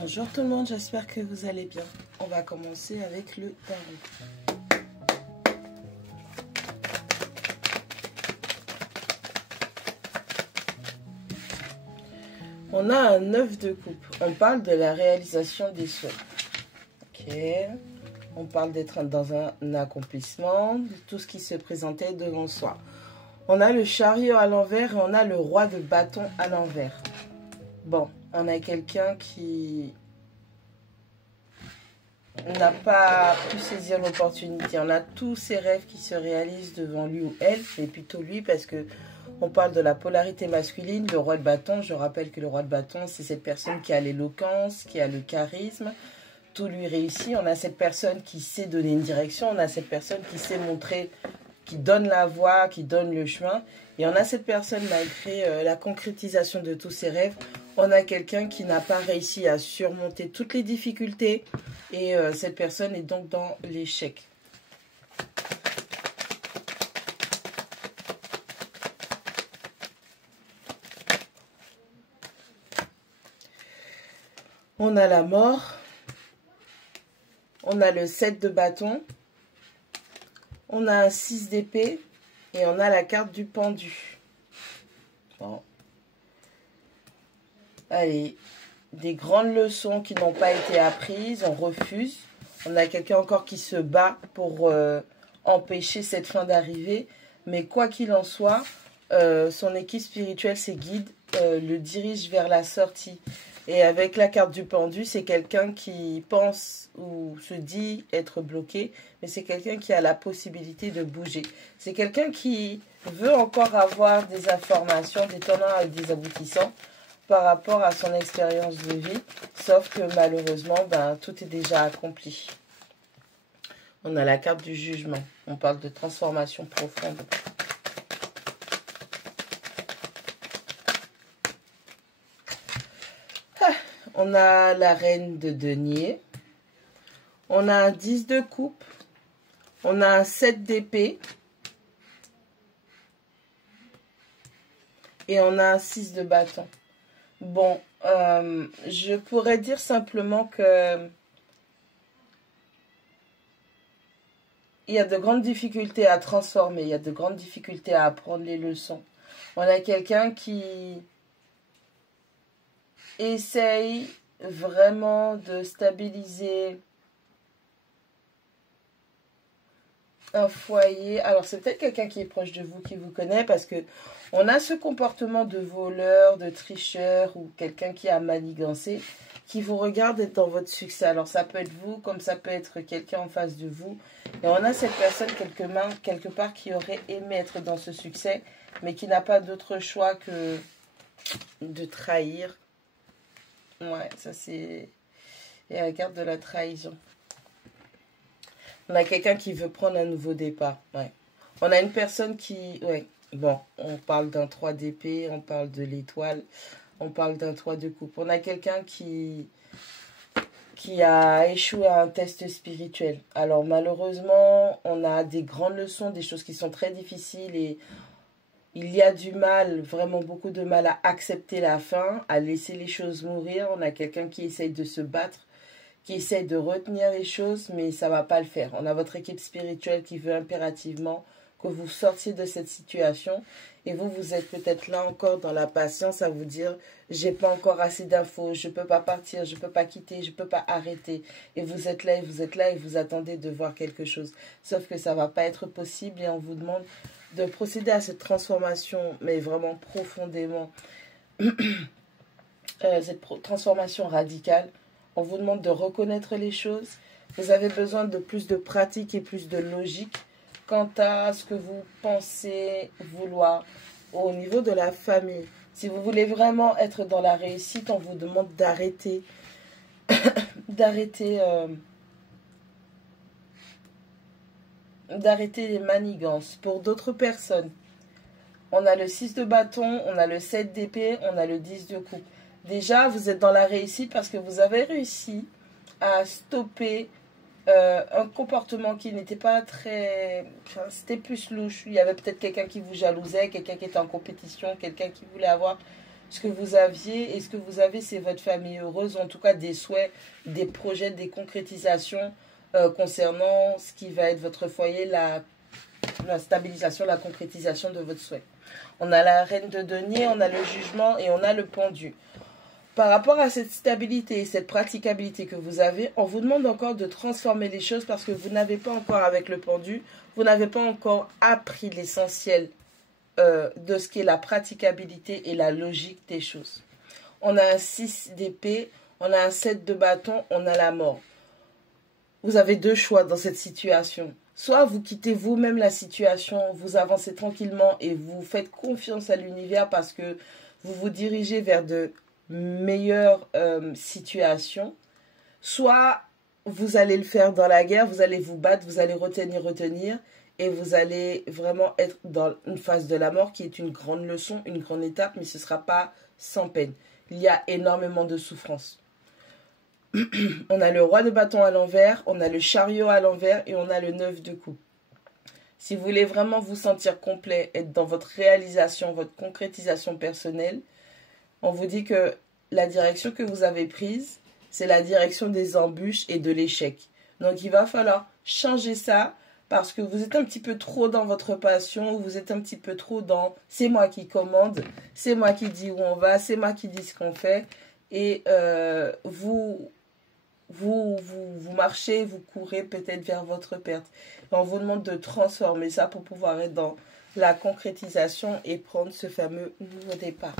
Bonjour tout le monde, j'espère que vous allez bien. On va commencer avec le tarot. On a un 9 de coupe. On parle de la réalisation des souhaits. Ok. On parle d'être dans un accomplissement, de tout ce qui se présentait devant soi. On a le chariot à l'envers et on a le roi de bâton à l'envers. Bon, on a quelqu'un qui n'a pas pu saisir l'opportunité. On a tous ses rêves qui se réalisent devant lui ou elle, mais plutôt lui parce que on parle de la polarité masculine, le roi de bâton. Je rappelle que le roi de bâton, c'est cette personne qui a l'éloquence, qui a le charisme. Tout lui réussit. On a cette personne qui sait donner une direction. On a cette personne qui sait montrer, qui donne la voie, qui donne le chemin. Et on a cette personne, malgré la concrétisation de tous ses rêves, on a quelqu'un qui n'a pas réussi à surmonter toutes les difficultés. Et cette personne est donc dans l'échec. On a la mort. On a le 7 de bâton. On a un 6 d'épée. Et on a la carte du pendu. Bon. Allez. Des grandes leçons qui n'ont pas été apprises. On refuse. On a quelqu'un encore qui se bat pour empêcher cette fin d'arriver. Mais quoi qu'il en soit, son équipe spirituelle, ses guides, le dirigent vers la sortie. Et avec la carte du pendu, c'est quelqu'un qui pense ou se dit être bloqué, mais c'est quelqu'un qui a la possibilité de bouger. C'est quelqu'un qui veut encore avoir des informations, des tenants et des aboutissants par rapport à son expérience de vie, sauf que malheureusement, tout est déjà accompli. On a la carte du jugement. On parle de transformation profonde. On a la reine de denier. On a un 10 de coupe. On a un 7 d'épée. Et on a un 6 de bâton. Bon, je pourrais dire simplement que il y a de grandes difficultés à transformer. Il y a de grandes difficultés à apprendre les leçons. On a quelqu'un qui essaye vraiment de stabiliser un foyer. Alors, c'est peut-être quelqu'un qui est proche de vous, qui vous connaît, parce que on a ce comportement de voleur, de tricheur, ou quelqu'un qui a manigancé, qui vous regarde être dans votre succès. Alors, ça peut être vous, comme ça peut être quelqu'un en face de vous. Et on a cette personne quelque part qui aurait aimé être dans ce succès, mais qui n'a pas d'autre choix que de trahir. Ouais, ça c'est... Et la carte de la trahison. On a quelqu'un qui veut prendre un nouveau départ. Ouais. On a une personne qui... Ouais. Bon, on parle d'un 3 d'épée, on parle de l'étoile, on parle d'un 3 de coupe. On a quelqu'un qui a échoué à un test spirituel. Alors malheureusement, on a des grandes leçons, des choses qui sont très difficiles et il y a du mal, vraiment beaucoup de mal à accepter la fin, à laisser les choses mourir. On a quelqu'un qui essaye de se battre, qui essaye de retenir les choses, mais ça ne va pas le faire. On a votre équipe spirituelle qui veut impérativement que vous sortiez de cette situation. Et vous, vous êtes peut-être là encore dans la patience à vous dire « j'ai pas encore assez d'infos, je ne peux pas partir, je ne peux pas quitter, je ne peux pas arrêter ». Et vous êtes là, et vous êtes là, et vous attendez de voir quelque chose. Sauf que ça ne va pas être possible et on vous demande de procéder à cette transformation, mais vraiment profondément. Cette transformation radicale. On vous demande de reconnaître les choses. Vous avez besoin de plus de pratique et plus de logique quant à ce que vous pensez vouloir au niveau de la famille. Si vous voulez vraiment être dans la réussite, on vous demande d'arrêter d'arrêter les manigances. Pour d'autres personnes, on a le 6 de bâton, on a le 7 d'épée, on a le 10 de coupe. Déjà, vous êtes dans la réussite parce que vous avez réussi à stopper un comportement qui n'était pas très... Enfin, c'était plus louche. Il y avait peut-être quelqu'un qui vous jalousait, quelqu'un qui était en compétition, quelqu'un qui voulait avoir ce que vous aviez et ce que vous avez, c'est votre famille heureuse, en tout cas des souhaits, des projets, des concrétisations concernant ce qui va être votre foyer, la stabilisation, la concrétisation de votre souhait. On a la reine de denier, on a le jugement et on a le pendu. Par rapport à cette stabilité et cette praticabilité que vous avez, on vous demande encore de transformer les choses parce que vous n'avez pas encore, avec le pendu, vous n'avez pas encore appris l'essentiel de ce qui est la praticabilité et la logique des choses. On a un 6 d'épée, on a un 7 de bâton, on a la mort. Vous avez deux choix dans cette situation. Soit vous quittez vous-même la situation, vous avancez tranquillement et vous faites confiance à l'univers parce que vous vous dirigez vers de meilleures situations. Soit vous allez le faire dans la guerre, vous allez vous battre, vous allez retenir et vous allez vraiment être dans une phase de la mort qui est une grande leçon, une grande étape, mais ce ne sera pas sans peine. Il y a énormément de souffrance. On a le roi de bâton à l'envers, on a le chariot à l'envers et on a le 9 de coupe. Si vous voulez vraiment vous sentir complet, être dans votre réalisation, votre concrétisation personnelle, on vous dit que la direction que vous avez prise, c'est la direction des embûches et de l'échec. Donc il va falloir changer ça parce que vous êtes un petit peu trop dans votre passion, vous êtes un petit peu trop dans « c'est moi qui commande, c'est moi qui dis où on va, c'est moi qui dis ce qu'on fait » et vous marchez, vous courez peut-être vers votre perte. Et on vous demande de transformer ça pour pouvoir être dans la concrétisation et prendre ce fameux nouveau départ.